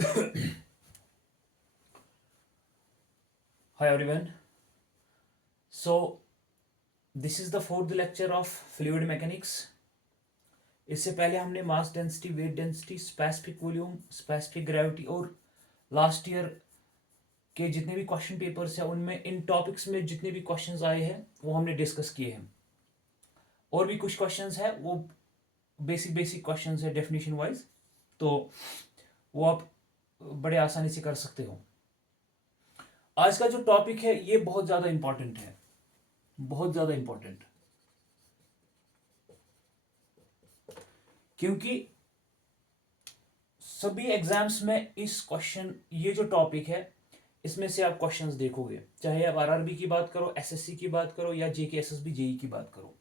Hi everyone. So this is the fourth lecture of fluid mechanics. इससे पहले हमने mass density, weight density, specific volume, specific gravity और last year के जितने भी क्वेश्चन पेपर्स हैं उनमें इन टॉपिक्स में जितने भी क्वेश्चंस आए हैं वो हमने डिस्कस किए हैं। और भी कुछ क्वेश्चंस हैं, वो बेसिक क्वेश्चंस है डेफिनेशन वाइज, तो वो आप बड़े आसानी से कर सकते हो। आज का जो टॉपिक है ये बहुत ज़्यादा इंपॉर्टेंट है, बहुत ज़्यादा इंपॉर्टेंट, क्योंकि सभी एग्जाम्स में ये जो टॉपिक है इसमें से आप क्वेश्चंस देखोगे, चाहे आप आरआरबी की बात करो, एसएससी की बात करो या जेके एसएसबी जेई की बात करो।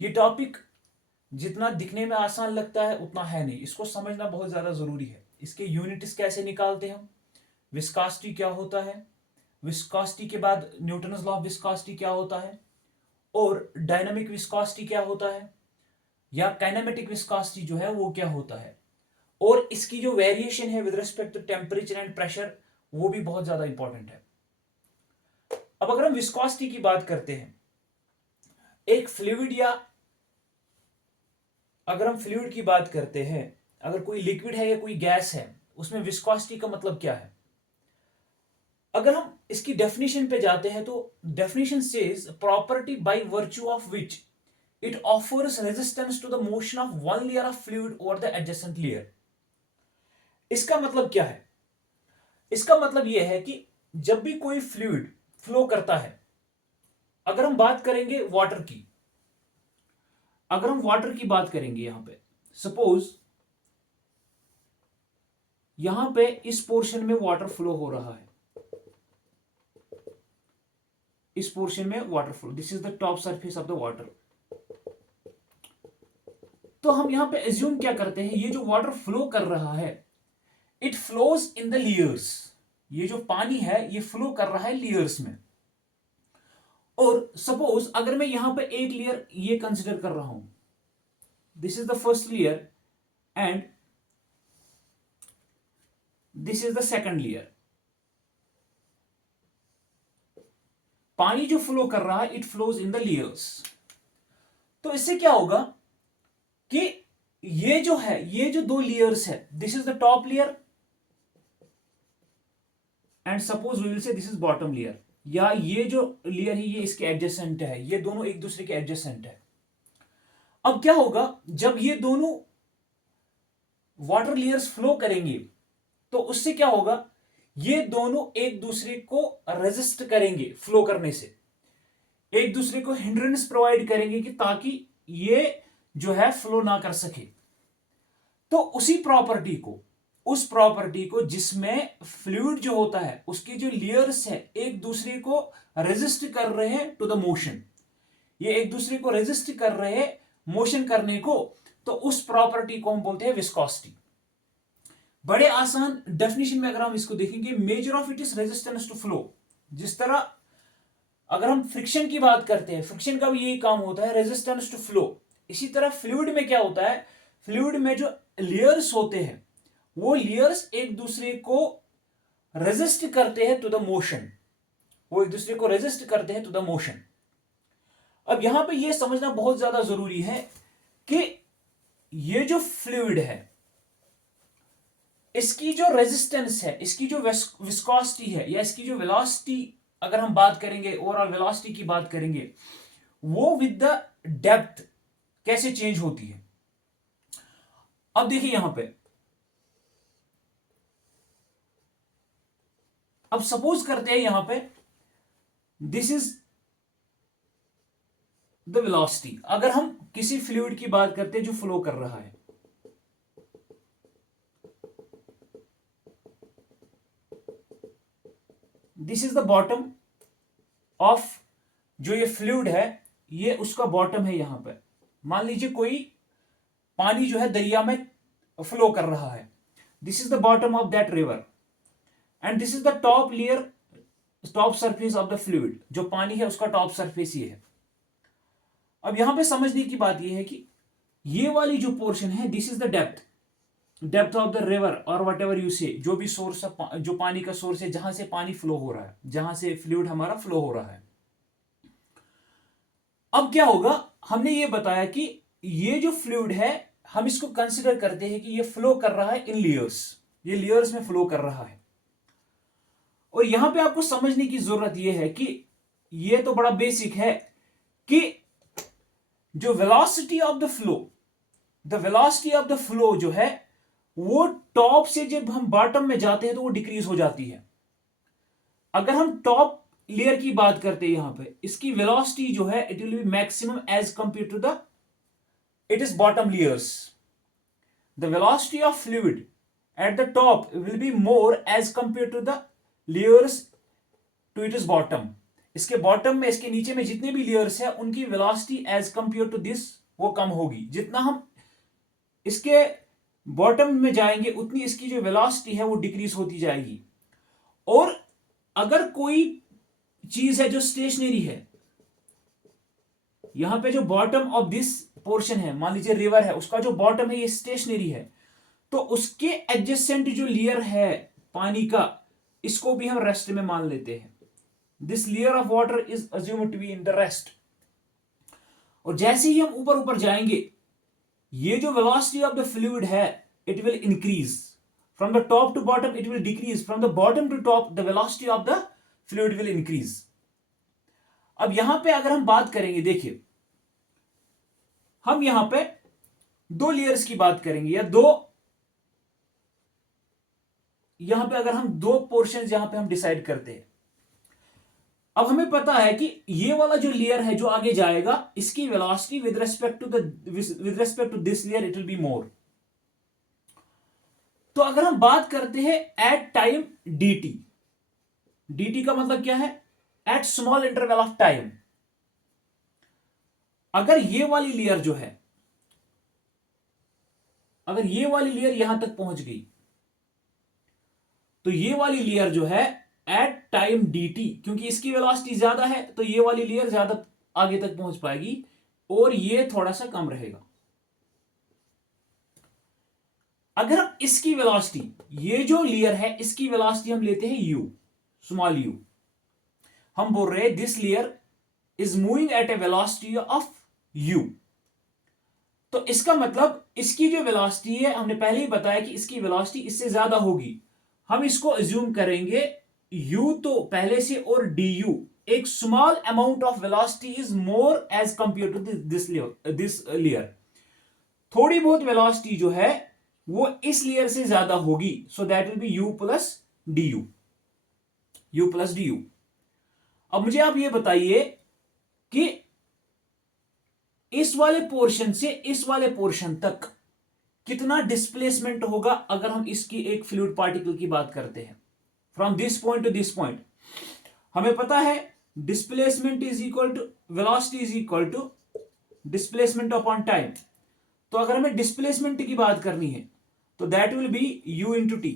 ये टॉपिक जितना दिखने में आसान लगता है उतना है नहीं, इसको समझना बहुत ज़्यादा ज़रूरी है। इसके यूनिट्स कैसे निकालते हैं, विस्कोसिटी क्या होता है, विस्कोसिटी के बाद न्यूटन्स लॉ ऑफ विस्कोसिटी क्या होता है, और डायनामिक विस्कोसिटी क्या होता है, या काइनेमेटिक विस्कोसिटी जो है वो क्या होता है, और इसकी जो वेरिएशन है with respect to temperature and pressure वो भी बहुत ज्यादा इंपॉर्टेंट है। अब अगर हम विस्कोसिटी की बात करते हैं, एक फ्लूइड या अगर हम फ्लूइड की बात करते हैं, अगर कोई लिक्विड है या कोई गैस है, उसमें विस्कोसिटी का मतलब क्या है। अगर हम इसकी डेफिनेशन पे जाते हैं तो definition says property by virtue of which it offers resistance to the motion of one layer of fluid over the adjacent layer। इसका मतलब क्या है? इसका मतलब यह है कि जब भी कोई फ्लूइड फ्लो करता है, अगर हम बात करेंगे वाटर की, अगर हम वाटर की बात करेंगे, यहां पे सपोज यहां पे इस पोर्शन में वाटर फ्लो हो रहा है, इस पोर्शन में water flow, this is the top surface of the water. तो हम यहां पे एज्यूम क्या करते हैं, ये जो वाटर फ्लो कर रहा है it flows in the layers. ये जो पानी है ये फ्लो कर रहा है लेयर्स में। और सपोज अगर मैं यहां पे एक लेयर ये कंसिडर कर रहा हूं, this is the first layer and this is the second layer. पानी जो फ्लो कर रहा है it flows in the layers. तो इससे क्या होगा कि ये जो है, ये जो दो लेयर्स है, this is the top layer and suppose we will say this is bottom layer, या ये जो लेयर है ये इसके एडजेसेंट है, ये दोनों एक दूसरे के एडजेसेंट है। अब क्या होगा, जब ये दोनों वाटर लेयर्स फ्लो करेंगे तो उससे क्या होगा, ये दोनों एक दूसरे को रेजिस्ट करेंगे, फ्लो करने से एक दूसरे को हिंड्रेंस प्रोवाइड करेंगे कि ताकि ये जो है फ्लो ना कर सके। तो उस प्रॉपर्टी को जिसमें फ्लूइड जो होता है उसकी जो लेयर्स है एक दूसरे को रेजिस्ट कर रहे हैं टू द मोशन, ये एक दूसरे को रेजिस्ट कर रहे हैं मोशन करने को, तो उस प्रॉपर्टी को हम बोलते हैं विस्कोसिटी। बड़े आसान डेफिनेशन में अगर हम इसको देखेंगे, major of it is resistance to flow. जिस तरह अगर हम फ्रिक्शन की बात करते हैं, फ्रिक्शन का भी यही काम होता है, रेजिस्टेंस टू फ्लो। इसी तरह फ्लूइड में क्या होता है, फ्लूइड में जो लेयर्स होते हैं वो लेयर्स एक दूसरे को रेजिस्ट करते हैं टू द मोशन, वो एक दूसरे को रेजिस्ट करते हैं टू द मोशन। अब यहां पे ये समझना बहुत ज्यादा जरूरी है कि ये जो फ्लूइड है इसकी जो रेजिस्टेंस है, इसकी जो विस्कोसिटी है, या इसकी जो वेलोसिटी अगर हम बात करेंगे, ओवरऑल वेलोसिटी की बात करेंगे, वो विद द डेप्थ कैसे चेंज होती है। अब देखिए यहां पे, अब सपोज करते हैं यहां पे दिस इज द वेलोसिटी। अगर हम किसी फ्लूइड की बात करते हैं जो फ्लो कर रहा है, this is the bottom of जो ये फ्लूइड है, ये उसका बॉटम है। यहां पे मान लीजिए कोई पानी जो है दरिया में फ्लो कर रहा है, this is the bottom of that river and this is the top layer, top surface of the fluid. जो पानी है उसका टॉप सरफेस ये है। अब यहां पे समझने की बात यह है कि ये वाली जो पोर्शन है this is the depth, depth of the river और वट एवर यू से, जो भी सोर्स, जो पानी का सोर्स है, जहां से पानी फ्लो हो रहा है, जहां से फ्लूइड हमारा फ्लो हो रहा है। अब क्या होगा, हमने ये बताया कि ये जो फ्लूइड है हम इसको कंसिडर करते हैं कि ये फ्लो कर रहा है इन लेयर्स, ये लेयर्स में फ्लो कर रहा है। और यहां पे आपको समझने की जरूरत यह है कि ये तो बड़ा बेसिक है कि जो velocity of the flow, the velocity of the flow जो है वो टॉप से जब हम बॉटम में जाते हैं तो वो डिक्रीज हो जाती है। अगर हम टॉप लेयर की बात करते हैं, यहां पे इसकी वेलोसिटी जो है it will be maximum as compare to the it is bottom layers. The velocity of fluid at the top will be more as compare to the layers to it is bottom. इसके bottom में, इसके नीचे में जितने भी layers है उनकी velocity as compare to this वो कम होगी। जितना हम इसके बॉटम में जाएंगे उतनी इसकी जो वेलोसिटी है वो डिक्रीज होती जाएगी। और अगर कोई चीज है जो स्टेशनरी है, यहां पे जो बॉटम ऑफ दिस पोर्शन है, मान लीजिए रिवर है, उसका जो बॉटम है ये स्टेशनरी है, तो उसके एडजेसेंट जो लेयर है पानी का, इसको भी हम रेस्ट में मान लेते हैं। This layer of water is assumed to be in the rest. और जैसे ही हम ऊपर ऊपर जाएंगे, ये जो वेलोसिटी ऑफ द फ्लूइड है it will increase from the top to bottom, it will decrease from the bottom to top, the velocity of the fluid will increase. अब यहां पे अगर हम बात करेंगे, देखिए हम यहां पे दो लेयर्स की बात करेंगे, या दो, यहां पे अगर हम दो पोर्शंस यहां पे हम डिसाइड करते हैं। अब हमें पता है कि ये वाला जो लेयर है जो आगे जाएगा, इसकी velocity with respect to this layer it will be more. तो अगर हम बात करते हैं एट टाइम dt, dt का मतलब क्या है, at small interval of time. अगर ये वाली लेयर जो है, अगर ये वाली लेयर यहां तक पहुंच गई, तो ये वाली लेयर जो है एट टाइम dt, क्योंकि इसकी वेलोसिटी ज्यादा है तो ये वाली लेयर ज्यादा आगे तक पहुंच पाएगी और ये थोड़ा सा कम रहेगा। अगर हम इसकी वेलोसिटी, ये जो लेयर है इसकी वेलोसिटी हम लेते हैं u, स्मॉल u, हम बोल रहे हैं this layer is moving at A velocity of u। तो इसका मतलब इसकी जो वेलोसिटी है, हमने पहले ही बताया कि इसकी वेलोसिटी इससे ज्यादा होगी। हम इसको अज्यूम करेंगे u तो पहले से, और du एक small amount of velocity is more as compare to this layer. थोड़ी बहुत वेलोसिटी जो है वो इस लेयर से ज्यादा होगी, so that will be u plus d you. अब मुझे आप ये बताइए कि इस वाले पोर्शन से इस वाले पोर्शन तक कितना डिस्प्लेसमेंट होगा अगर हम इसकी एक फ्लूइड पार्टिकल की बात करते हैं, from this point to this point. हमें पता है displacement is equal to velocity is equal to displacement upon time. तो अगर हमें डिस्प्लेसमेंट की बात करनी है तो that will be u into t.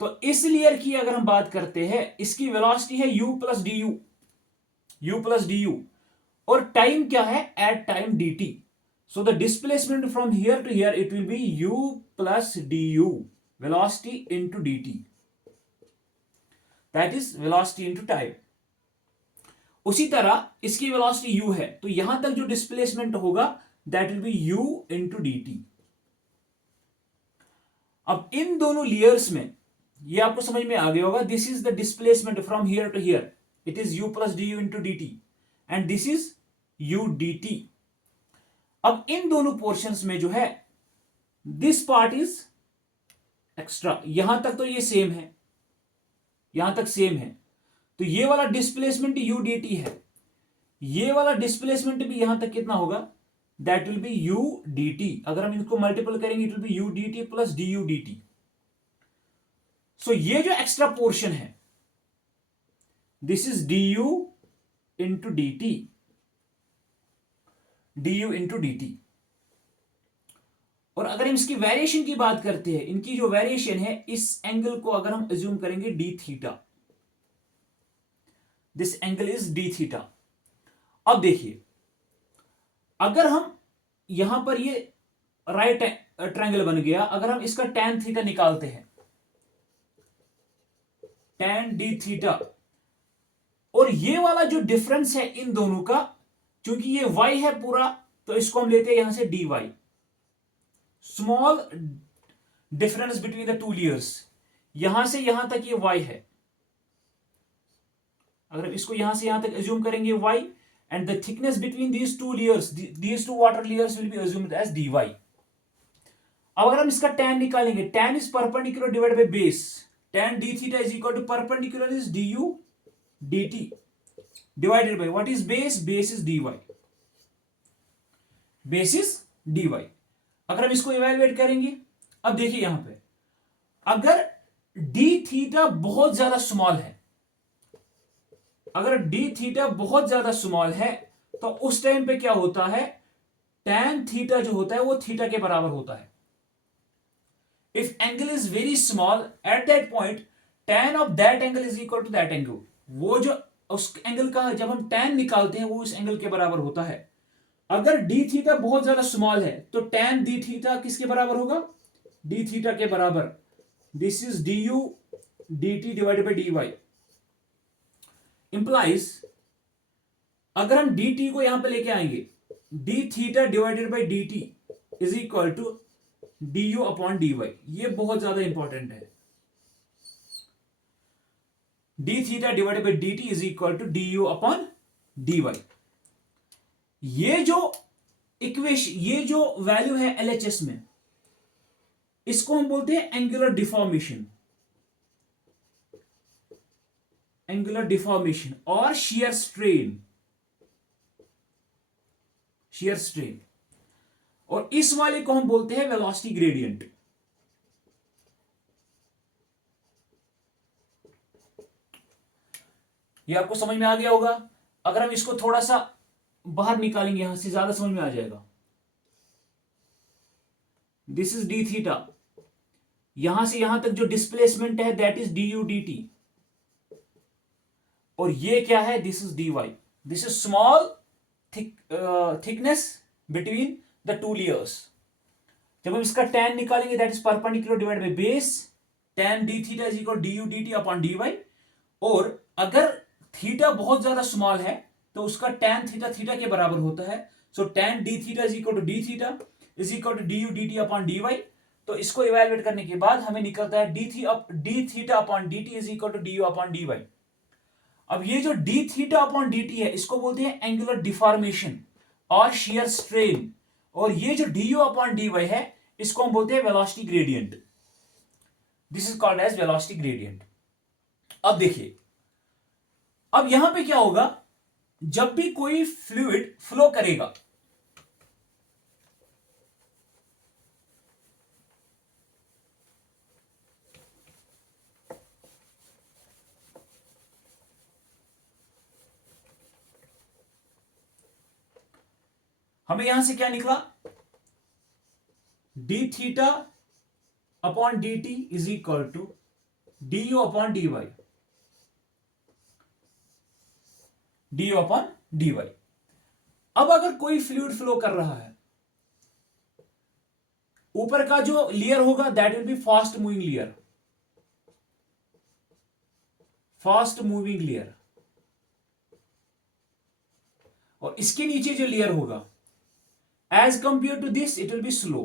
तो इस लेयर की अगर हम बात करते हैं, इसकी वेलोसिटी है u प्लस डी यू, और टाइम क्या है, at time dt। So the displacement from here to here it will be u plus d u, velocity into dt, that is velocity into time. उसी तरह इसकी velocity u है, तो यहां तक जो डिस्प्लेसमेंट होगा that will be u into dt। अब इन दोनों लेयर्स में ये आपको समझ में आ गया होगा, this is the displacement from here to here, it is u plus d u into d t, and this is u dt। अब इन दोनों पोर्शंस में जो है दिस पार्ट इज एक्स्ट्रा, यहां तक तो ये सेम है, यहां तक सेम है, तो ये वाला डिस्प्लेसमेंट u dt है, ये वाला डिस्प्लेसमेंट भी यहां तक कितना होगा, that will be u dt। अगर हम इनको मल्टीपल करेंगे it will be u dt plus d you dt। सो ये जो एक्स्ट्रा पोर्शन है this is du into dt, du into dt। और अगर हम इसकी वेरिएशन की बात करते हैं, इनकी जो वेरिएशन है, इस एंगल को अगर हम अज्यूम करेंगे d theta, this angle is d theta. अब देखिए, अगर हम यहां पर ये राइट ट्रायंगल बन गया। अगर हम इसका tan थीटा निकालते हैं, tan d थीटा, और ये वाला जो डिफरेंस है इन दोनों का, क्योंकि ये y है पूरा, तो इसको हम लेते हैं यहां से dy, small difference between the two layers. यहां से यहां तक ये y है, अगर इसको यहां से यहां तक एज्यूम करेंगे y, and the thickness between these two layers, these two water layers will be assumed as dy। अब अगर हम इसका tan निकालेंगे, tan is perpendicular divide by base, tan d theta is equal to perpendicular is du dt divided by what is base, base is dy, base is dy। अगर हम इसको evaluate करेंगे, अब देखिए यहां पे अगर d थीटा बहुत ज्यादा स्मॉल है, अगर d थीटा बहुत ज्यादा स्मॉल है, तो उस टाइम पे क्या होता है, tan थीटा जो होता है वो थीटा के बराबर होता है। If angle is very small at that point, tan of that angle is equal to that angle, वो जो उस एंगल का जब हम tan निकालते हैं वो उस एंगल के बराबर होता है। अगर d थीटा बहुत ज्यादा स्मॉल है तो tan d थीटा किसके बराबर होगा, d थीटा के बराबर, this is du dt divided by dy। Implies अगर हम dt को यहां पे लेके आएंगे, d theta divided by dt is equal to du upon dy। ये बहुत ज्यादा इंपॉर्टेंट है, d theta divided by dt is equal to du upon dy। ये जो इक्वेशन, ये जो वैल्यू है LHS में, इसको हम बोलते हैं एंगुलर डिफॉर्मेशन, एंगुलर डिफॉर्मेशन और शियर स्ट्रेन, शियर स्ट्रेन। और इस वाले को हम बोलते हैं वेलोसिटी ग्रेडियंट। ये आपको समझ में आ गया होगा। अगर हम इसको थोड़ा सा बाहर निकालेंगे, यहां से ज्यादा समझ में आ जाएगा। दिस इज डी थीटा, यहां से यहां तक जो डिस्प्लेसमेंट है that is d u d t, और ये क्या है, this is d y. This is small thickness between the two layers. जब हम इसका tan निकालेंगे that is perpendicular divide by base, tan d theta is equal d u d t upon d y. और अगर theta बहुत ज्यादा small है तो उसका tan थीटा थीटा के बराबर होता है। So tan d theta is equal to d theta is equal to d u d t upon d y. तो इसको इवेलुएट करने के बाद हमें निकलता है d theta upon d t is equal to d u upon d y. अब ये जो d theta upon d t है, इसको बोलते हैं एंगुलर डिफॉर्मेशन और शियर स्ट्रेन, और ये जो d u upon d Y है, इसको हम बोलते हैं velocity gradient. This is called as velocity gradient. अब देखिए, अब यहां पे क्या होगा, जब भी कोई फ्लूइड फ्लो करेगा, हमें यहां से क्या निकला, d theta upon d t is equal to d u upon d y, d u upon d y. अब अगर कोई फ्लूइड फ्लो कर रहा है, ऊपर का जो लेयर होगा that will be fast moving layer, fast moving layer, और इसके नीचे जो लेयर होगा as compare to this it will be slow,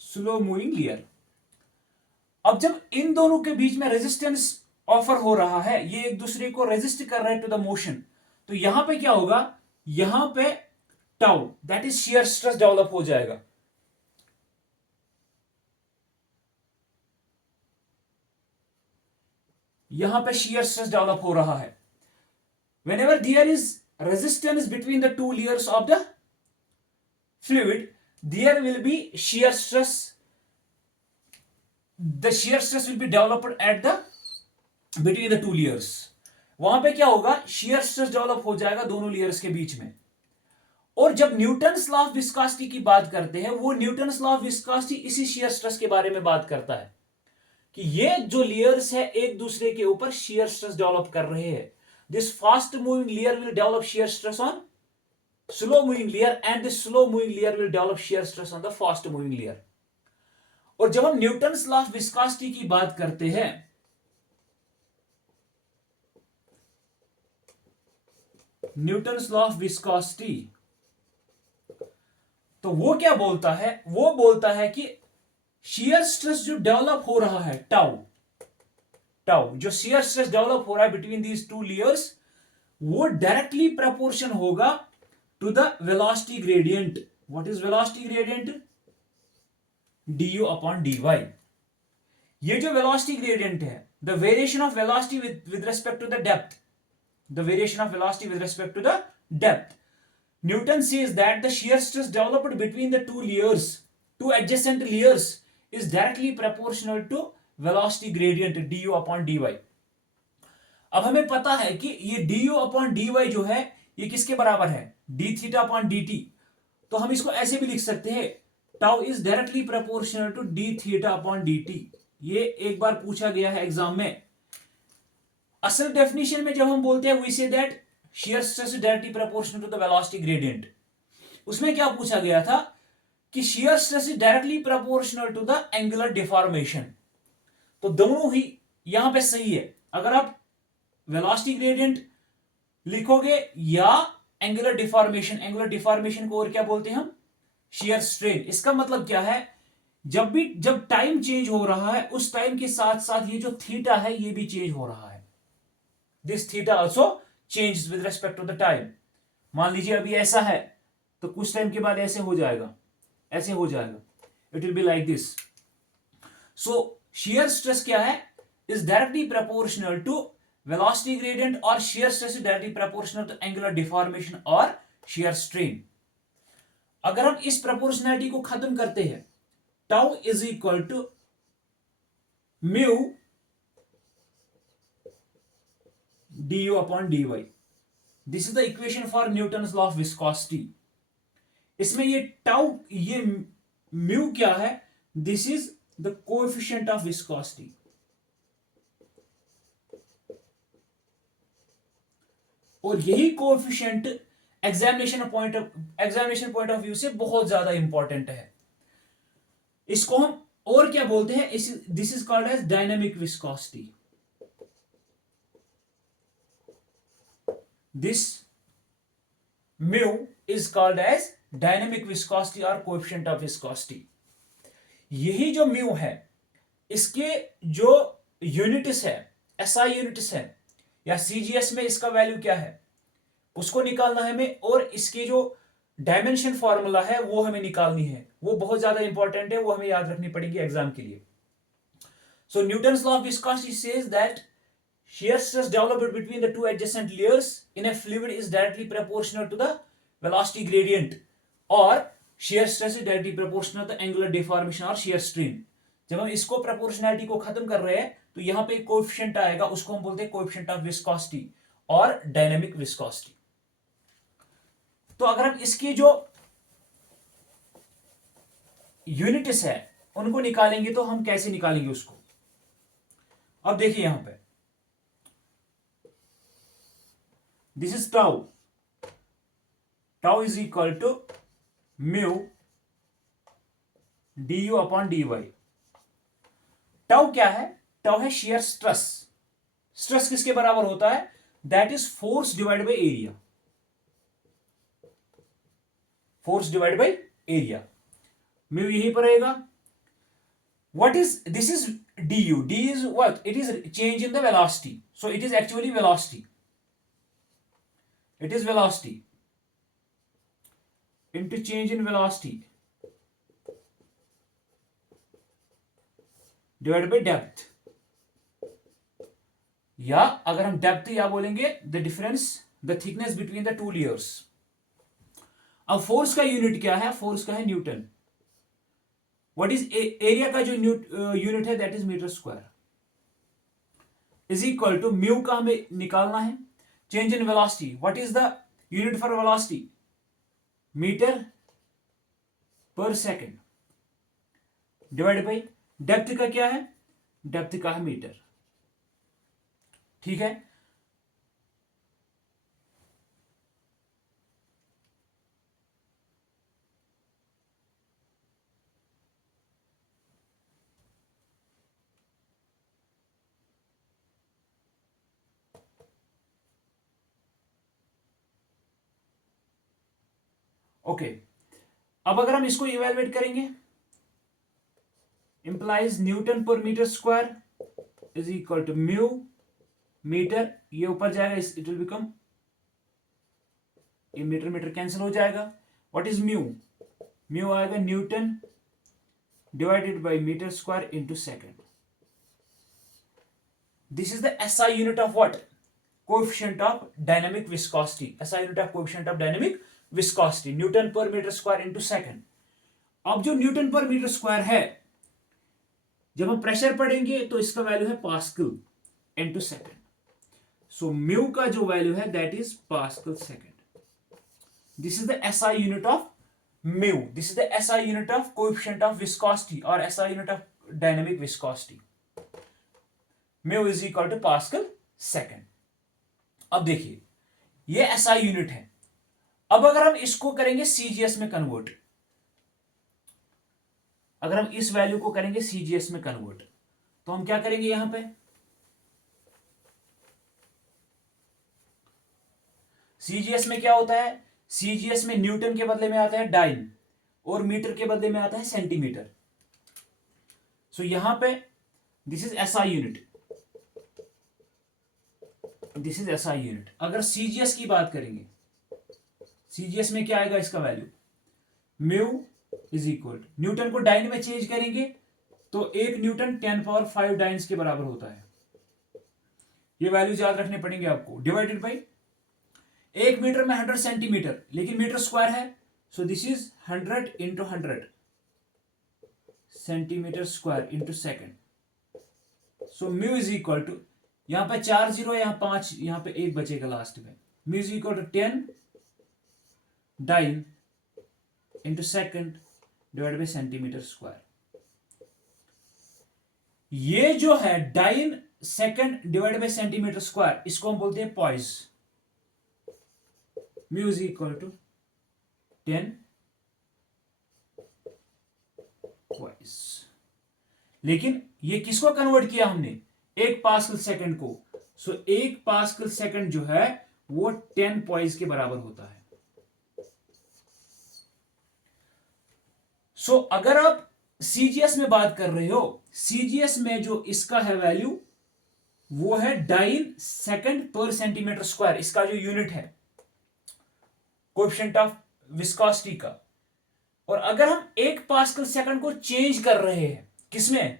slow moving layer. अब जब इन दोनों के बीच में रेजिस्टेंस ऑफर हो रहा है, ये एक दूसरे को रेजिस्ट कर रहे हैं टू द मोशन, तो यहां पे क्या होगा, यहां पे tau that is shear stress develop हो जाएगा। यहां पे शियर स्ट्रेस डेवलप हो रहा है। whenever there is resistance between the two layers of the fluid, there will be shear stress. The shear stress will be developed at the between the two layers. वहां पे क्या होगा, shear stress develop हो जाएगा दोनों layers के बीच में। और जब न्यूटन्स लॉ ऑफ विस्कोसिटी की बात करते हैं, वो न्यूटन्स लॉ ऑफ विस्कोसिटी इसी shear stress के बारे में बात करता है कि ये जो लेयर्स है एक दूसरे के ऊपर shear stress डेवलप कर रहे हैं। This fast moving layer will develop shear stress on slow moving layer and the slow moving layer will develop shear stress on the fast moving layer. और जब हम न्यूटन्स लॉ ऑफ विस्कोसिटी की बात करते हैं, न्यूटन्स लॉ ऑफ विस्कोसिटी, तो वो क्या बोलता है? वो बोलता है कि शियर स्ट्रेस जो डेवलप हो रहा है, टाउ टाउ जो शियर स्ट्रेस डेवलप हो रहा है बिटवीन दीज टू लेयर्स, वो डायरेक्टली प्रपोर्शन होगा to the velocity gradient. What is velocity gradient? du upon dy. ये जो वेलोसिटी ग्रेडियंट है, the variation of velocity with respect to the depth, the variation of velocity with respect to the depth. Newton says that the shear stress developed between the two layers, two adjacent layers, is directly proportional to velocity gradient du upon dy. अब हमें पता है कि ये du upon dy जो है ये किसके बराबर है? d theta upon dt. तो हम इसको ऐसे भी लिख सकते हैं, tau is directly proportional to d theta upon dt. ये एक बार पूछा गया है एग्जाम में. असल डेफिनेशन में जब हम बोलते हैं we say that shear stress is directly proportional to the velocity gradient, उसमें क्या पूछा गया था कि shear stress is directly proportional to the angular deformation. तो दोनों ही यहां पे सही है. अगर आप velocity gradient लिखोगे या angular deformation को और क्या बोलते हैं हम? shear strain. इसका मतलब क्या है? जब टाइम चेंज हो रहा है उस टाइम के साथ साथ ये जो थीटा है ये भी चेंज हो रहा है. This theta also change with respect to the time. मान लीजिए अभी ऐसा है तो कुछ टाइम के बाद ऐसे हो जाएगा, ऐसे हो जाएगा. It will be like this. So shear stress क्या है? Is directly proportional to velocity gradient, और shear stress is directly proportional to angular deformation और शियर स्ट्रेन. अगर हम इस प्रोपोर्शनैलिटी को खत्म करते हैं, tau is equal to mu du upon dy. This is the equation for Newton's law of viscosity. इसमें ये टाउ, ये म्यू क्या है? This is the coefficient of viscosity. और यही coefficient examination point of view से बहुत ज्यादा इंपॉर्टेंट है. इसको हम और क्या बोलते हैं? This is called as dynamic viscosity. This mu is called as dynamic viscosity or coefficient of viscosity. यही जो mu है इसके जो यूनिट्स है, SI यूनिट्स है या CGS में इसका वैल्यू क्या है उसको निकालना है हमें, और इसके जो डायमेंशन फॉर्मूला है वो हमें निकालनी है. वो बहुत ज्यादा इंपॉर्टेंट है, वो हमें याद रखनी पड़ेगी एग्जाम के लिए. So Newton's law of viscosity says that shear stress developed between the two adjacent layers in a fluid is directly proportional to the velocity gradient, or shear stress is directly proportional to the angular deformation or shear strain. जब हम इसको proportionality को खत्म कर रहे हैं तो यहां पे एक कोएफिशिएंट आएगा, उसको हम बोलते हैं कोएफिशिएंट ऑफ विस्कोसिटी और डायनेमिक विस्कोसिटी. तो अगर हम इसकी जो यूनिट्स है उनको निकालेंगे तो हम कैसे निकालेंगे उसको? अब देखिए यहां पे this is tau. Tau is equal to mu du upon dy. tau क्या है? tau है shear stress. स्ट्रेस किसके बराबर होता है? That is force divide by area. Force divide by area. Mu यहीं पर रहेगा. what is this is du. d is what? It is change in the velocity, so it is actually velocity. It is velocity into change in velocity divided by depth. या अगर हम depth या बोलेंगे the difference, the thickness between the two layers. अब force का unit क्या है? Force का है न्यूटन. व्हाट इज एरिया का जो यूनिट है that is metre square. Is equal to mu का हमें निकालना है. Change in velocity, what is the unit for velocity? Metre per second divide by depth का क्या है? डेप्थ का है मीटर. ठीक है. ओके, अब अगर हम इसको इवेलुएट करेंगे, implies newton per metre square is equal to mu metre, ये ऊपर जाएगा, इट विल बिकम, ये मीटर मीटर कैंसिल हो जाएगा। What is mu? म्यू आएगा newton divided by metre square into second. This is the SI unit of what? Coefficient of dynamic viscosity. SI unit of coefficient of dynamic viscosity, newton per metre square into second. अब जो Newton per metre square है, जब हम pressure पढ़ेंगे तो इसका value है pascal into second. So mu का जो वैल्यू है that is pascal second. This is the SI unit of mu, this is the SI unit of coefficient of viscosity और SI unit of dynamic viscosity. Mu is equal to pascal second. अब देखिए ये SI unit है। अब अगर हम इसको करेंगे सीजीएस में कन्वर्ट, अगर हम इस वैल्यू को करेंगे सीजीएस में कन्वर्ट, तो हम क्या करेंगे यहां पे, सीजीएस में क्या होता है, सीजीएस में न्यूटन के बदले में आता है डाइन और मीटर के बदले में आता है सेंटीमीटर। सो यहां पे this is SI unit, this is SI unit. अगर सीजीएस की बात करेंगे, सीजीएस में क्या आएगा इसका value, mu is equal, Newton को डाइन में चेंज करेंगे तो 1 न्यूटन 10⁵ डाइन्स के बराबर होता है। ये वैल्यूज याद रखने पड़ेंगे आपको। डिवाइडेड बाई 1 मीटर में 100 सेंटीमीटर, लेकिन मीटर स्क्वायर है, so this is 100 into 100 centimetre square into second. So mu is equal to, यहां पे 4 जीरो, यहां 5, यहां पे 1 बचेगा लास्ट में। Mu is equal to 10 dyne into second divide by centimetre square. ये जो है dyne second divide by centimetre square, इसको हम बोलते हैं poise. Mu is equal to 10 poise. लेकिन ये किसको कन्वर्ट किया हमने, 1 पास्कल सेकंड को। सो 1 पास्कल सेकंड जो है वो 10 पॉइस के बराबर होता है। सो अगर आप सीजीएस में बात कर रहे हो, सीजीएस में जो इसका है वैल्यू वो है डाइन सेकंड पर सेंटीमीटर स्क्वायर, इसका जो यूनिट है कोएफिशिएंट ऑफ विस्कोसिटी का। और अगर हम 1 पास्कल सेकंड को चेंज कर रहे हैं किसमें,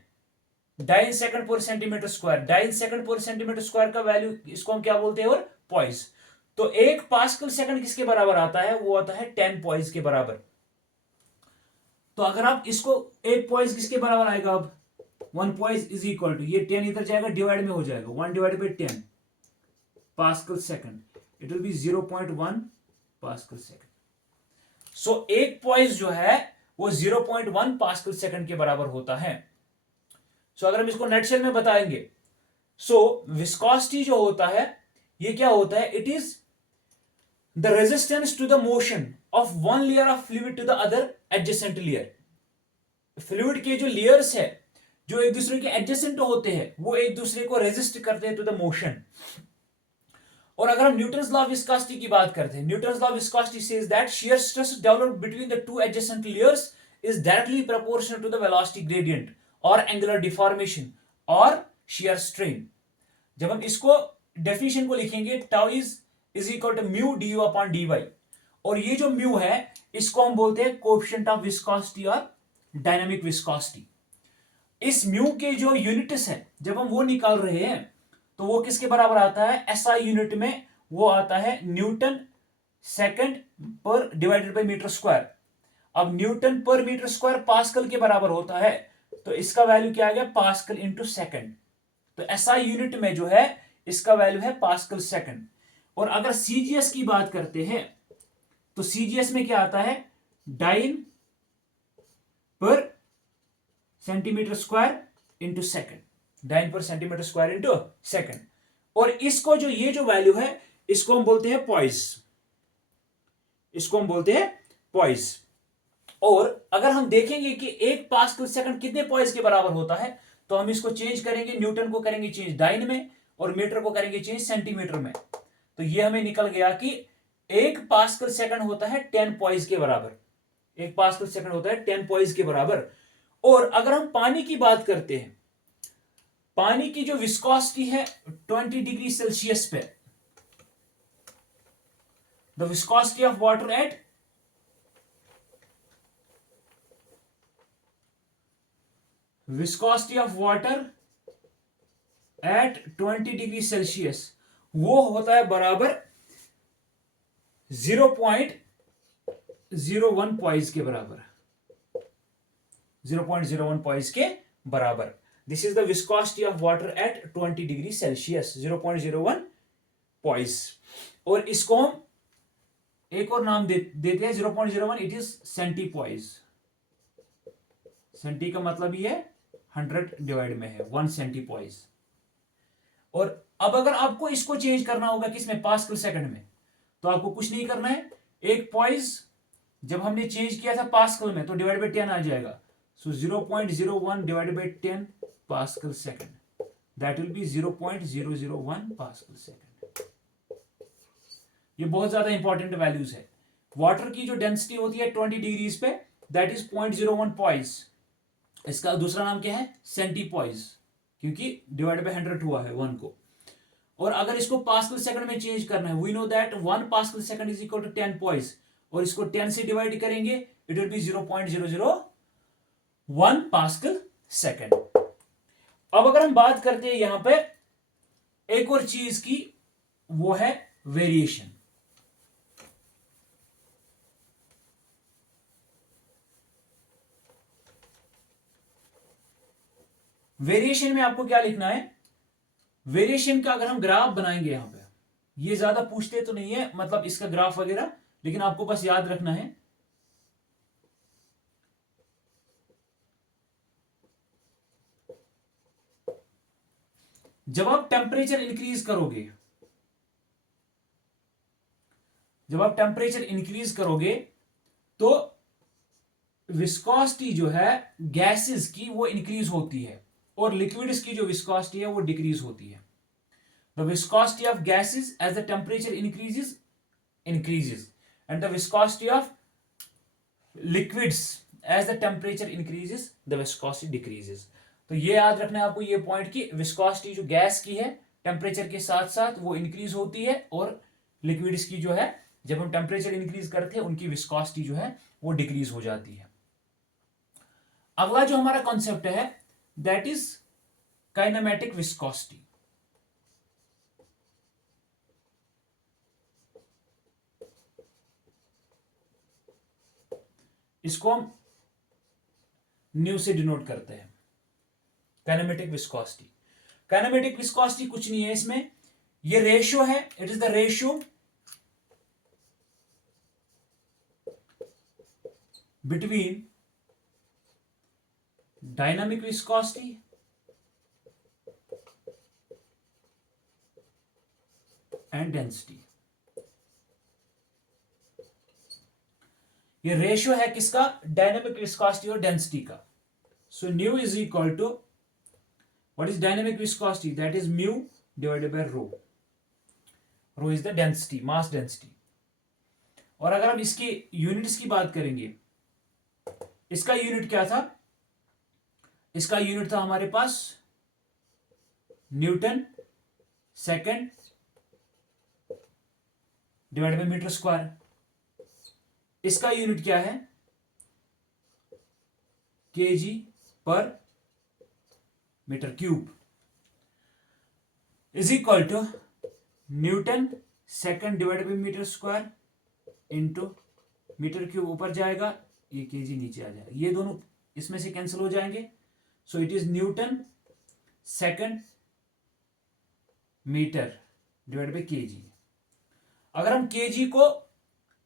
डाइन सेकंड पर सेंटीमीटर स्क्वायर, डाइन सेकंड पर सेंटीमीटर स्क्वायर का वैल्यू इसको हम क्या बोलते हैं, और पॉइस। तो 1 पास्कल सेकंड किसके बराबर आता है, वो आता है 10 पॉइस के बराबर। तो अगर आप इसको 1 पॉइस किसके बराबर आएगा, अब 1 पॉइस इज इक्वल टू, ये 10 इधर जाएगा डिवाइड में हो जाएगा, 1 divide by 10 pascal second, it will B 0.1 pascal second. So 1 poised जो है वो 0.1 पास्कल सेकंड के बराबर होता है। सो अगर हम इसको नटशेल में बताएंगे, सो विस्कोसिटी जो होता है ये क्या होता है, it is the resistance to the motion of one layer of fluid to the other adjacent layer. Fluid के जो लेयर्स है जो एक दूसरे के एडजेसेंट होते हैं, वो एक दूसरे को रेजिस्ट करते हैं टू द मोशन। और अगर हम न्यूटन्स लॉ ऑफ विस्कोसिटी की बात करते हैं, Newton's law of viscosity says that shear stress developed between the two adjacent layers is directly proportional to the velocity gradient और एंगुलर डिफॉर्मेशन और शियर स्ट्रेन। जब हम इसको डेफिनेशन को लिखेंगे, tau is equal to mu du upon dy, और ये जो म्यू है इसको हम बोलते हैं कोएफिशिएंट ऑफ विस्कोसिटी और डायनामिक विस्कोसिटी। इस म्यू के जो यूनिट्स है जब हम वो निकाल रहे हैं तो वो किसके बराबर आता है, एसआई यूनिट में वो आता है न्यूटन सेकंड पर डिवाइडेड बाय मीटर स्क्वायर। अब Newton per metre square pascal के बराबर होता है, तो इसका वैल्यू क्या आ गया, पास्कल इंटू सेकंड। तो एसआई यूनिट में जो है इसका वैल्यू है पास्कल सेकंड। और अगर सीजीएस की बात करते हैं तो सीजीएस में क्या आता है, dyne per centimetre square into second, dyne per centimetre square into second. और इसको जो ये जो वैल्यू है इसको हम बोलते हैं पॉइस, इसको हम बोलते हैं पॉइस। और अगर हम देखेंगे कि 1 पास्कल सेकंड कितने पॉइस के बराबर होता है, तो हम इसको चेंज करेंगे, न्यूटन को करेंगे चेंज डाइन में और मीटर को करेंगे चेंज सेंटीमीटर में। तो ये हमें निकल गया कि 1 पास्कल सेकंड होता है 10 पॉइज के बराबर। 1 पास्कल सेकंड होता है 10 पॉइज के बराबर। और अगर हम पानी की बात करते हैं, पानी की जो विस्कोसिटी है 20 डिग्री सेल्सियस पे, the viscosity of water eight viscosity of water at 20 degree Celsius वो होता है बराबर 0.01 पॉइज के बराबर। 0.01 पॉइज के बराबर। This is the viscosity of water at 20 degree Celsius, 0.01 poise. और इसको हम एक और नाम देते हैं 0.01, इट इज सेंटीपॉइज। सेंटी का मतलब ही है 100 डिवाइड में है 1 सेंटीपॉइज। और अब अगर आपको इसको चेंज करना होगा किसमें, पास्कल सेकंड में, तो आपको कुछ नहीं करना है। एक पॉइज जब हमने चेंज किया था पास्कल में तो डिवाइड बाई 10 आ जाएगा। सो 0.01 divide by 10 pascal second, that will be 0.001 pascal second. ये बहुत ज्यादा इंपॉर्टेंट वैल्यूज है। वाटर की जो डेंसिटी होती है 20 डिग्रीज पे, दैट इज 0.01 पॉइज। इसका दूसरा नाम क्या है, सेंटीपॉइज, क्योंकि डिवाइड बाय 100 हुआ है 1 को। और अगर इसको पास्कल सेकंड में चेंज करना है, we know that 1 pascal second is equal to 10 poise, और इसको 10 से डिवाइड करेंगे, it will be 0.001 pascal second. अब अगर हम बात करते हैं यहां पे एक और चीज की, वो है वेरिएशन। वेरिएशन में आपको क्या लिखना है, वेरिएशन का अगर हम ग्राफ बनाएंगे यहां पे, ये ज्यादा पूछते तो नहीं है मतलब इसका ग्राफ वगैरह, लेकिन आपको बस याद रखना है। जब आप टेम्परेचर इंक्रीज करोगे, जब आप टेम्परेचर इंक्रीज करोगे तो विस्कोसिटी जो है गैसेस की वो इंक्रीज होती है, और लिक्विड्स की जो विस्कोसिटी है वो डिक्रीज होती है। The viscosity of gases as the temperature increases and the viscosity of liquids as the temperature increases the viscosity decreases। तो ये याद रखना है आपको ये पॉइंट की विस्कोसिटी जो गैस की है टेम्परेचर के साथ साथ वो इंक्रीज होती है, और लिक्विड्स की जो है जब हम टेम्परेचर इंक्रीज करते हैं उनकी विस्कोसिटी जो है वो डिक्रीज हो जाती है। अगला जो हमारा कॉन्सेप्ट है दैट इज काइनेमेटिक विस्कोसिटी। इसको हम न्यू से डिनोट करते हैं, काइनेमेटिक विस्कोसिटी। काइनेमेटिक विस्कोसिटी कुछ नहीं है इसमें, ये रेशियो है, it is the ratio between dynamic viscosity and density. ये रेशियो है किसका, डायनामिक विस्कोसिटी और डेंसिटी का। So nu is equal to what is dynamic viscosity, that is mu divided by rho. Rho is the density, mass density. और अगर हम इसकी units की बात करेंगे, इसका यूनिट क्या था, इसका यूनिट था हमारे पास newton second divided by metre square. इसका यूनिट क्या है, KG per metre cube, is equal to newton second divided by metre square into metre cube ऊपर जाएगा, ये केजी नीचे आ जाएगा, ये दोनों इसमें से कैंसिल हो जाएंगे। So it is newton second metre divided by KG. अगर हम केजी को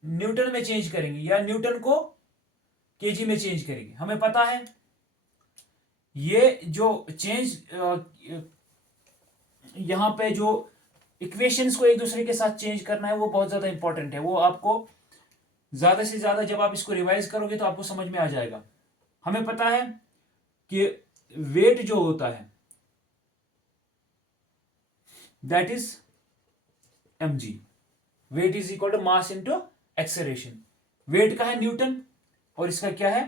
न्यूटन में चेंज करेंगे या न्यूटन को केजी में चेंज करेंगे, हमें पता है ये जो चेंज यहां पे जो इक्वेशंस को एक दूसरे के साथ चेंज करना है वो बहुत ज्यादा इंपॉर्टेंट है। वो आपको ज्यादा से ज्यादा जब आप इसको रिवाइज करोगे तो आपको समझ में आ जाएगा। हमें पता है कि वेट जो होता है that is mg, weight is equal to mass into acceleration. Weight का है न्यूटन और इसका क्या है,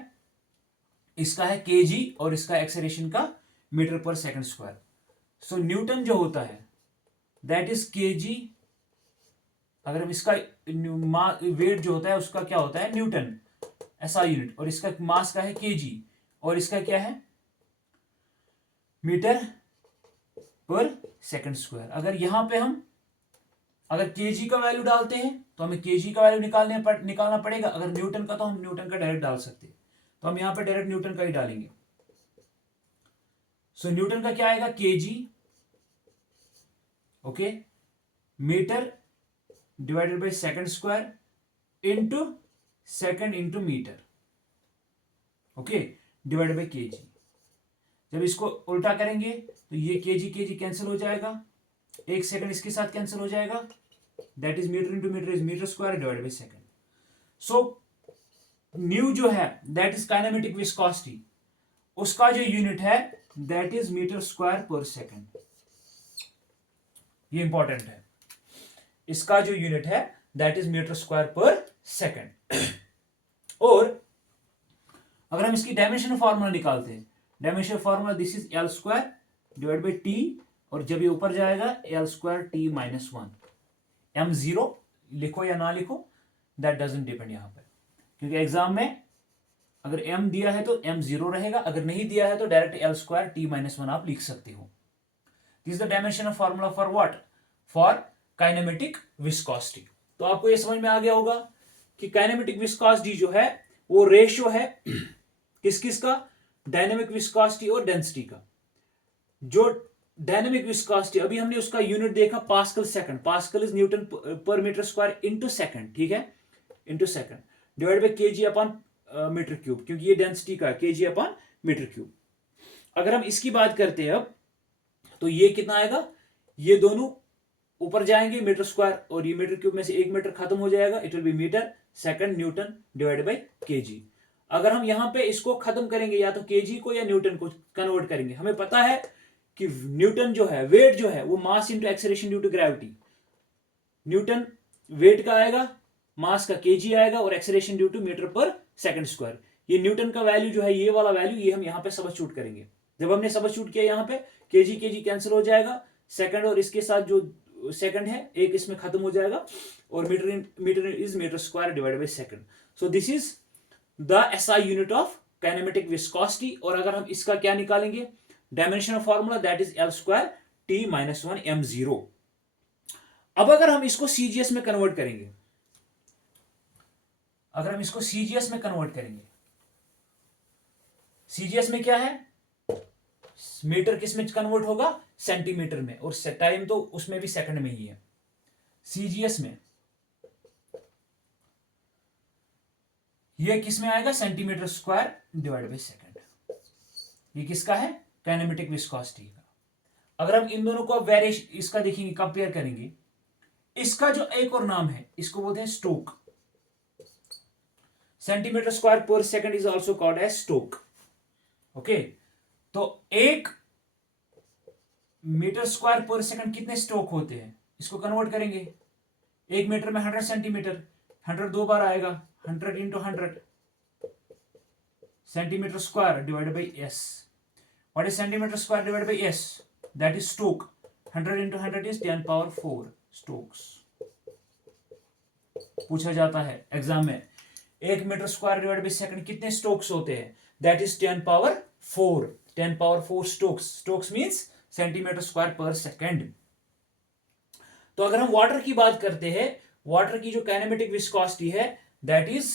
इसका है केजी और इसका एक्सेलरेशन का मीटर पर सेकंड स्क्वायर। सो न्यूटन जो होता है दैट इज केजी, अगर हम इसका वेट जो होता है उसका क्या होता है न्यूटन एसआई यूनिट, और इसका मास का है केजी और इसका क्या है मीटर पर सेकंड स्क्वायर। अगर यहां पे हम अगर केजी का वैल्यू डालते हैं तो हमें केजी का वैल्यू निकालना पड़ेगा, अगर न्यूटन का तो हम न्यूटन का डायरेक्ट डाल सकते हैं, तो हम यहां पे डायरेक्ट न्यूटन का ही डालेंगे। सो न्यूटन का क्या आएगा KG, okay, metre divided by second square into second into metre, okay, divided by KG. जब इसको उल्टा करेंगे तो ये केजी केजी कैंसिल हो जाएगा, एक सेकंड इसके साथ कैंसिल हो जाएगा, that is metre into metre is metre square divided by second. So nu जो है दैट इज काइनेमेटिक विस्कोसिटी, उसका जो यूनिट है that is metre square per second. ये इंपॉर्टेंट है, इसका जो यूनिट है that is metre square per second. और अगर हम इसकी डायमेंशन फॉर्मूला निकालते हैं, dimension formula this is L square divide by T, और जब ये ऊपर जाएगा L square T minus one. M zero लिखो या ना लिखो दैट डजंट डिपेंड यहां पर, क्योंकि एग्जाम में अगर एम दिया है तो एम जीरो रहेगा, अगर नहीं दिया है तो direct L square T minus one आप लिख सकते हो। This the dimension of formula for what, for kinematic viscosity. तो आपको ये समझ में आ गया होगा कि काइनेमेटिक विस्कोसिटी जो है वो रेशियो है किस किस का, डायनेमिक विस्कोसिटी और डेंसिटी का। जो डायनेमिक विस्कोसिटी अभी हमने उसका यूनिट देखा pascal second, pascal is newton per metre square into second, ठीक है, into second divide by KG upon metre cube, क्योंकि ये डेंसिटी का केजी अपॉन मीटर क्यूब। अगर हम इसकी बात करते हैं अब तो ये कितना आएगा, ये दोनों ऊपर जाएंगे मीटर स्क्वायर और ये मीटर क्यूब में से एक मीटर खत्म हो जाएगा, it will be metre second newton divided by KG. अगर हम यहां पे इसको खत्म करेंगे या तो केजी को या न्यूटन को कन्वर्ट करेंगे, हमें पता है कि न्यूटन जो है वेट जो है वो mass into acceleration due to gravity, newton weight का आएगा, मास का केजी आएगा और acceleration due to metre per second square. ये न्यूटन का वैल्यू जो है ये वाला वैल्यू ये हम यहां पे सबस्टिट्यूट करेंगे। जब हमने सबस्टिट्यूट किया यहां पे केजी केजी कैंसिल हो जाएगा, सेकंड और इसके साथ जो सेकंड है एक इसमें खत्म हो जाएगा, और metre is metre square divided by second. So this is the SI unit of kinematic viscosity. और अगर हम इसका क्या निकालेंगे dimension of formula that is L square T minus one M zero. अब अगर हम इसको सीजीएस में कन्वर्ट करेंगे, अगर हम इसको सीजीएस में कन्वर्ट करेंगे, सीजीएस में क्या है, मीटर किस में कन्वर्ट होगा सेंटीमीटर में, और टाइम तो उसमें भी सेकंड में ही है। सीजीएस में ये किस में आएगा centimetre square divide by second. ये किसका है काइनेमेटिक विस्कोसिटी का। अगर हम इन दोनों को वेरिएशन इसका देखेंगे कंपेयर करेंगे, इसका जो एक और नाम है इसको बोलते हैं stoke, centimetre square per second is also called as stoke, okay. तो एक मीटर स्क्वायर पर सेकंड कितने स्टोक होते हैं, इसको कन्वर्ट करेंगे, एक मीटर में 100 सेंटीमीटर, 100 दो बार आएगा, 100 into 100 centimetre square divided by S. What is centimetre square divided by S, that is stoke. 100 into 100 is 10 power 4 stokes. पूछा जाता है एग्जाम में, एक metre square divide by second कितने स्टोक्स होते हैं, that is 10 power 4, 10 power 4 stokes. Stokes means centimetre square per second. तो अगर हम वाटर की बात करते हैं, वाटर की जो काइनेमेटिक विस्कोसिटी है that is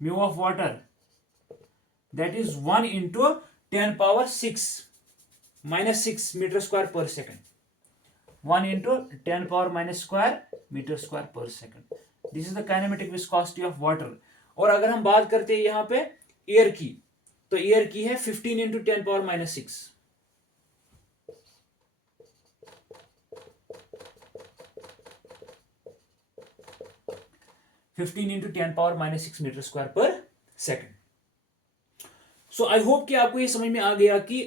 mu of water, that is 1 into 10 power 6 minus 6 metre square per second, 1 into 10 power minus square metre square per second. This is the kinematic viscosity of water. और अगर हम बात करते हैं यहां पे air की, तो एयर की है 15 into 10 power minus 6, 15 into 10 power minus 6 metre square per second. So I hope कि आपको ये समझ में आ गया कि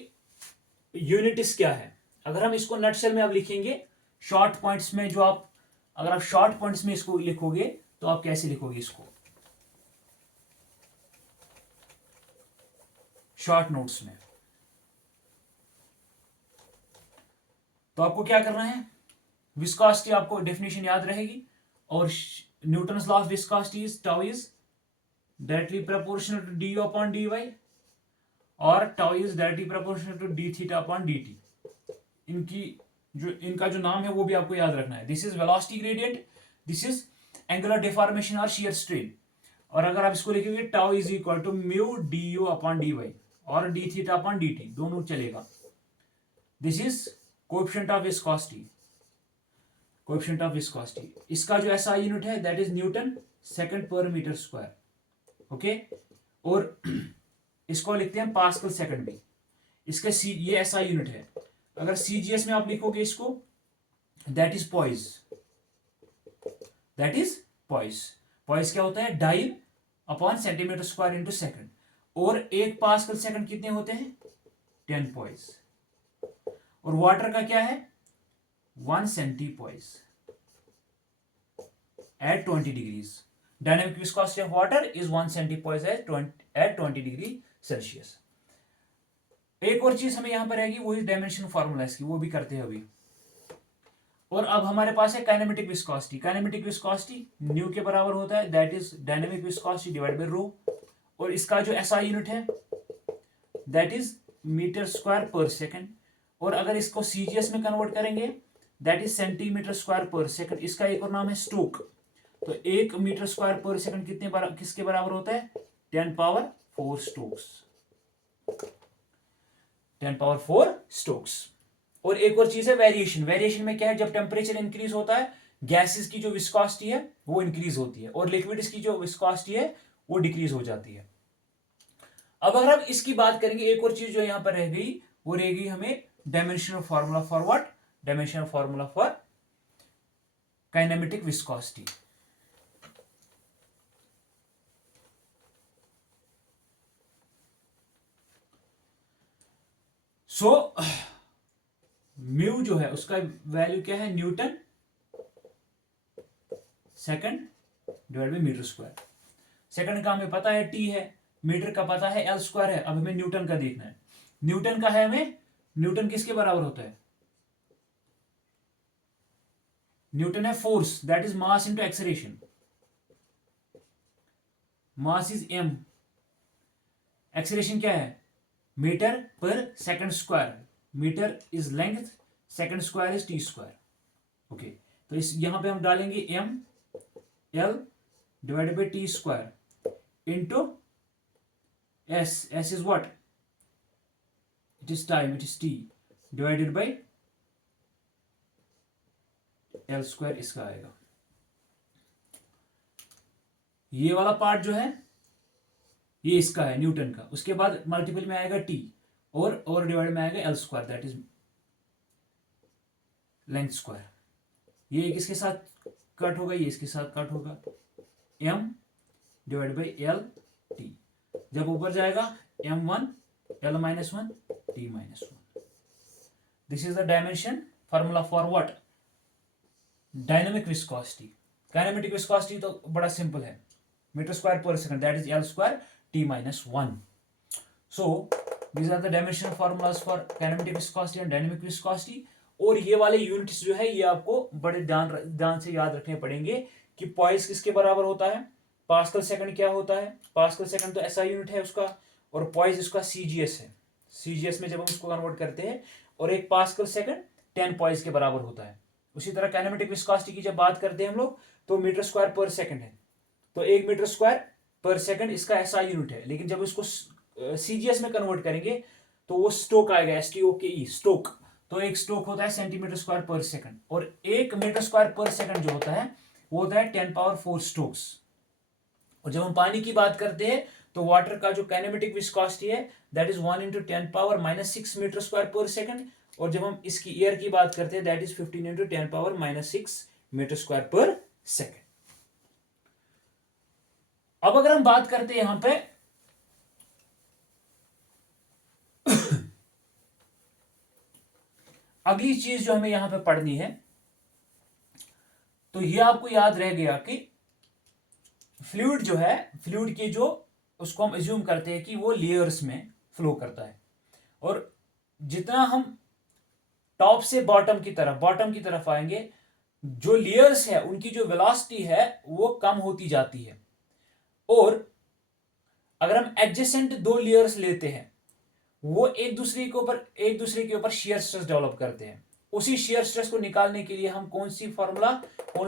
यूनिट्स क्या है। अगर हम इसको नटसेल में अब लिखेंगे शॉर्ट पॉइंट्स में, जो आप अगर आप शॉर्ट पॉइंट्स में इसको लिखोगे तो आप कैसे लिखोगे इसको शॉर्ट नोट्स में? तो आपको क्या करना है, विस्कोसिटी आपको डेफिनेशन याद रहेगी, और Newton's law of viscosity is tau is directly proportional to d upon d y, और tau is directly proportional to d theta upon d t. इनका जो नाम है वो भी आपको याद रखना है। This is velocity gradient, this is angular deformation और शियर स्ट्रेन। और अगर आप इसको लिखेंगे tau is equal to mu d u upon d y और d theta upon d t, दोनों चलेगा। This is coefficient of viscosity, coefficient of viscosity. इसका जो एसआई यूनिट है that is newton second per metre square. Okay, और इसको लिखते हैं पास्कल सेकंड भी। इसके ये एसआई यूनिट है। अगर सीजीएस में आप लिखोगे इसको that is poise, that is poise. Poise क्या होता है, dyne upon centimetre square into second, और एक पास्कल सेकंड कितने होते हैं, 10 पॉइज। और वाटर का क्या है, 1 centipoise at 20 degrees. Dynamic viscosity of water is 1 centipoise at 20 degree Celsius. एक और चीज हमें यहां पर रहेगी, वो इज डायमेंशन फॉर्मूला इसकी, वो भी करते हैं अभी। और अब हमारे पास है kinematic viscosity. Kinematic viscosity nu के बराबर होता है, that is dynamic viscosity divide by rho. और इसका जो एसआई यूनिट है that is metre square per second. और अगर इसको सीजीएस में कन्वर्ट करेंगे that is centimetre square per second. इसका एक और नाम है स्टोक। तो 1 मीटर स्क्वायर पर सेकंड किसके बराबर होता है, 10 पावर 4 स्टोक्स, 10 पावर 4 स्टोक्स। और एक और चीज है वेरिएशन। वेरिएशन में क्या है, जब टेम्परेचर इंक्रीज होता है गैसेस की जो विस्कोसिटी है वो इंक्रीज होती है, और लिक्विड्स की जो विस्कोसिटी है वो डिक्रीज हो जाती है। अब अगर हम इसकी बात करेंगे, एक और चीज जो यहां पर रह गई वो रहेगी हमें dimensional formula for what, dimensional formula for kinematic viscosity. So mu जो है उसका वैल्यू क्या है, newton second divide by metre square. Second का हमें पता है टी है, मीटर का पता है एल स्क्वायर है। अब हमें न्यूटन का देखना है। न्यूटन का है हमें, न्यूटन किसके बराबर होता है, न्यूटन है force, that is mass into acceleration. Mass is M, acceleration क्या है, metre per second square. Metre is length, second square is T square. Okay, तो इस यहां पे हम डालेंगे M L divided by T square into S. S is what, it is time, it is T divided by L square इसका आएगा। ये वाला पार्ट जो है ये इसका है न्यूटन का। उसके बाद मल्टीपल में आएगा टी, और डिवाइड में आएगा L square, that is length square. ये किसके साथ कट होगा, ये इसके साथ कट होगा, M divide by L T. जब ऊपर जाएगा m1 l minus 1 t minus 1। This is the dimension formula for what, dynamic viscosity. Kinematic viscosity तो बड़ा सिंपल है, metre square per second, that is L square T minus 1। सो these are the dimensional formulas for kinematic viscosity and dynamic viscosity। और ये वाले units जो है ये आपको बड़े ध्यान से याद रखने पड़ेंगे कि पॉइस किसके बराबर होता है, पास्कल सेकंड क्या होता है। पास्कल सेकंड तो ऐसा यूनिट है उसका, और पॉइस इसका सीजीएस है। सीजीएस में जब हम इसको कन्वर्ट करते हैं, और एक पास्कल सेकंड 10 पॉइस के बराबर होता है। उसी तरह काइनेमेटिक विस्कोसिटी की जब बात करते हैं हम लोग तो मीटर स्क्वायर पर सेकंड है, तो 1 मीटर स्क्वायर पर सेकंड इसका ऐसा यूनिट है। लेकिन जब इसको सीजीएस में कन्वर्ट करेंगे तो वो स्टोक आएगा, STOKE, स्टोक। तो एक स्टोक होता है सेंटीमीटर स्क्वायर पर सेकंड, और 1 मीटर स्क्वायर पर सेकंड जो होता है वो होता है 10 पावर 4 स्टोक्स। और जब हम पानी की बात करते हैं तो वाटर का जो काइनेमेटिक विस्कोसिटी है that is 1 into 10 power minus 6 metre square per second. और जब हम इसकी एयर की बात करते हैं that is 15 into 10 power minus 6 metre square per second. अब अगर हम बात करते हैं यहां पे अगली चीज जो हमें यहां पे पढ़नी है, तो ये आपको याद रह गया कि फ्लूइड जो है, फ्लूइड के जो उसको हम एज्यूम करते हैं कि वो लेयर्स में फ्लो करता है, और जितना हम टॉप से बॉटम की तरफ आएंगे, जो लेयर्स है उनकी जो वेलोसिटी है वो कम होती जाती है। और अगर हम एडजेसेंट दो लेयर्स लेते हैं, वो एक दूसरे के ऊपर शेयर स्ट्रेस डेवलप करते हैं। उसी शेयर स्ट्रेस को निकालने के लिए हम कौन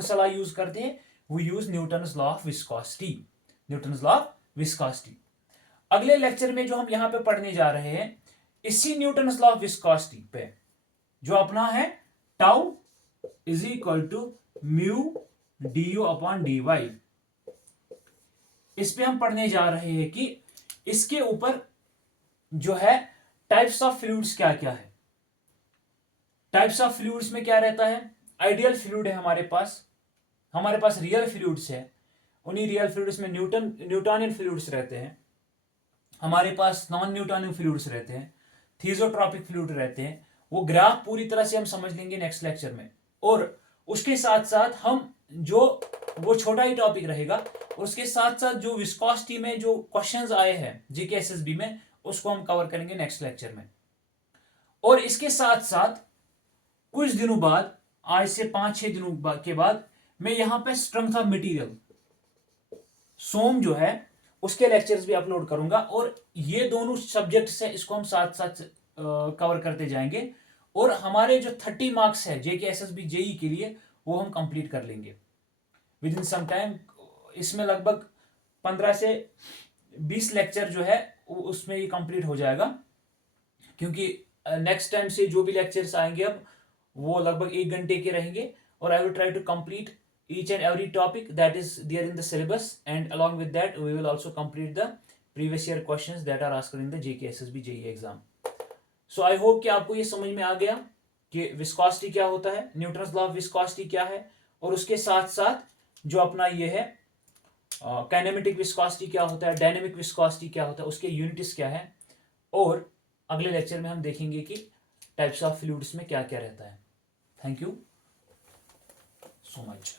सा लॉ यूज करते हैं? वो use Newton's law of viscosity, Newton's law of viscosity. अगले लेक्चर में जो हम यहां पे पढ़ने जा रहे हैं, इसी न्यूटन्स लॉ ऑफ विस्कोसिटी पे, जो अपना है tau is equal to mu d u upon d y, इस पे हम पढ़ने जा रहे हैं कि इसके ऊपर जो है टाइप्स ऑफ फ्लूइड्स क्या क्या है। टाइप्स ऑफ फ्लूइड्स में क्या रहता है? आइडियल फ्लूइड है हमारे पास रियल फ्लूइड्स है, उन्हीं रियल फ्लूइड्स में न्यूटोनियन फ्लूइड्स रहते हैं, हमारे पास नॉन न्यूटोनियन फ्लूइड्स रहते हैं, थीजोट्रॉपिक फ्लूइड रहते हैं। वो ग्राफ पूरी तरह से हम समझ लेंगे नेक्स्ट लेक्चर में। और उसके साथ साथ हम जो वो छोटा ही टॉपिक रहेगा, उसके साथ साथ जो विस्कोसिटी में जो क्वेश्चंस आए हैं जीके एसएसबी में, उसको हम कवर करेंगे नेक्स्ट लेक्चर में। और इसके साथ साथ कुछ दिनों बाद, आज से 5-6 दिनों के बाद, मैं यहां पे स्ट्रेंथ ऑफ मटेरियल सोम जो है उसके लेक्चर्स भी अपलोड करूंगा, और ये दोनों सब्जेक्ट्स है इसको हम साथ साथ कवर करते जाएंगे, और हमारे जो 30 मार्क्स है जेके एसएसबी जेई के लिए, वो हम कंप्लीट कर लेंगे विद इन सम टाइम। इसमें लगभग 15 से 20 लेक्चर जो है उसमें ये कंप्लीट हो जाएगा, क्योंकि नेक्स्ट टाइम से जो भी लेक्चर्स आएंगे अब वो लगभग 1 घंटे के रहेंगे, और I will try to complete each and every topic that is there in the syllabus, and along with that we will also complete the previous year questions that are asked in the JK SSB JEE exam. So I hope कि आपको ये समझ में आ गया कि viscosity क्या होता है, न्यूटन्स लॉ ऑफ विस्कोसिटी क्या है, और उसके साथ साथ जो अपना ये है काइनेमेटिक विस्कोसिटी क्या होता है, डायनेमिक विस्कोसिटी क्या होता है, उसके यूनिट्स क्या है। और अगले लेक्चर में हम देखेंगे कि टाइप्स ऑफ फ्लूइड्स में क्या क्या रहता है। Thank you so much.